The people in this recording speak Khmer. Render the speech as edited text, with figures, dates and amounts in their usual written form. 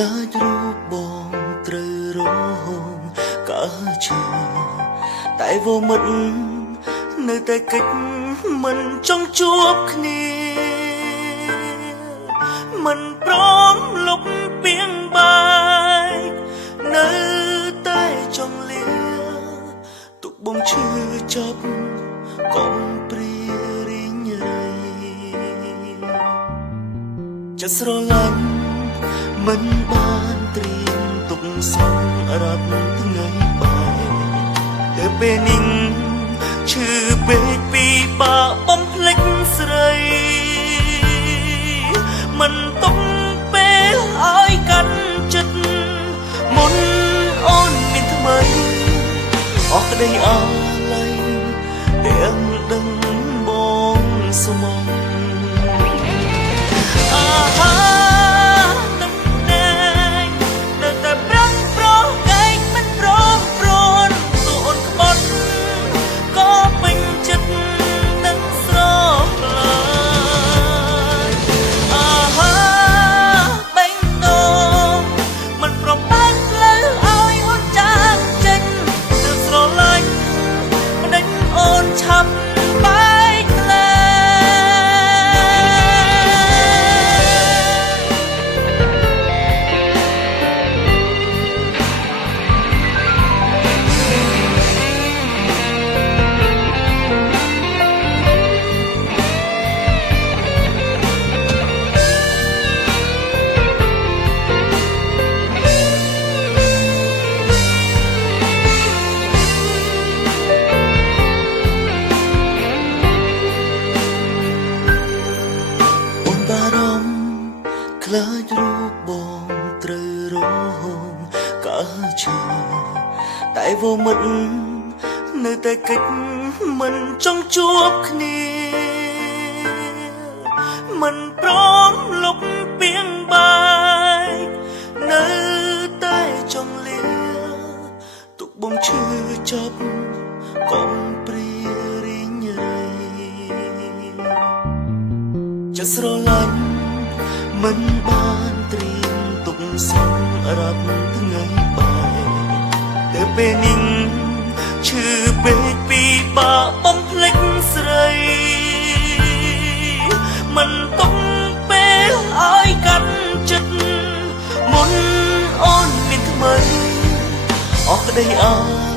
លាចរូបបងត្រូវរងកើឈឺតែវមិតនៅតែកិច្ចមិនចង់ជួបគ្នាមិនព្រមលុបពីងបាយនៅតែចង់លាទុកបងឈឺចាប់កុំព្រារីងរៃចិត្តស្រឡាញ់មិនបានត្រៀមទុកសម្រាប់ថ្ងៃបាយតែពេលនេះឈឺពេកពីបាបំភ្លេចស្រីមិនទុកពេលឲ្យកាន់ចិត្តមុនអូនមានថ្មីអស់ក្តីអាល័យទាំងដឹងបងស្មងអាហាទឹកដែងនៅតែប្រាំងប្រកែកមិនប្រព្រនទូអូនក្បត់ក៏ពេញចិត្តនឹងស្រឡាញ់អាហាបេងដូងមិនប្របែកផ្លូវឲ្យអូនចាងចេញនឹងស្រឡាញ់មិនដេញអូនឆាប់បែកលែខ្លាចរូបបងត្រូវរងកើឈឺតែវមិតនៅតែកិច្ចមិនចង់ជួបគ្នាមិនព្រមលុបពីងបាយនៅតែចង់លាទុកបងឈឺចាប់កុំព្រារីងរៃចិត្តស្រឡាញ់មិនបានត្រៀមទុកសម្រាប់ថ្ងៃបាយតែពេលនេះឈឺពេកពីបាបំភ្លេចស្រីមិនទុកពេលឲ្យកាន់ចិត្តមុនអូនមានថ្មីអស់ក្តីអា